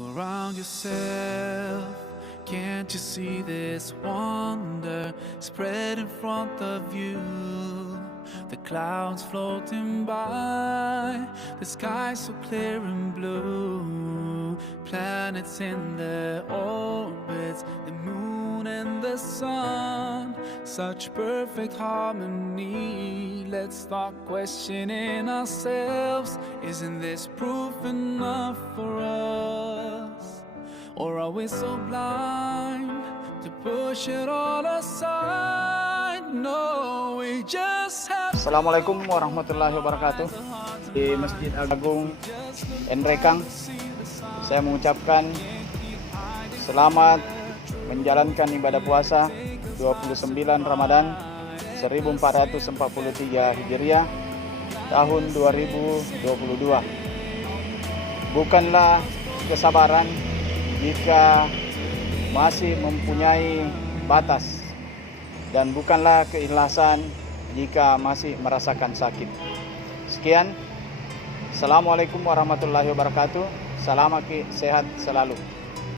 around yourself. Can't you see this wonder spread in front of you? The clouds floating by, the sky so clear and blue. Planets in their orbits, the moon and the sun, such perfect harmony. Let's start questioning ourselves. Isn't this proof enough for us? Or are we so blind to push it all aside? No, we just have. Assalamualaikum warahmatullahi wabarakatuh. Di Masjid Agung Enrekang, saya mengucapkan selamat menjalankan ibadah puasa 29 Ramadan 1443 Hijriah tahun 2022. Bukanlah kesabaran jika masih mempunyai batas, dan bukanlah keikhlasan jika masih merasakan sakit. Sekian, Assalamualaikum warahmatullahi wabarakatuh. Salam sehat selalu.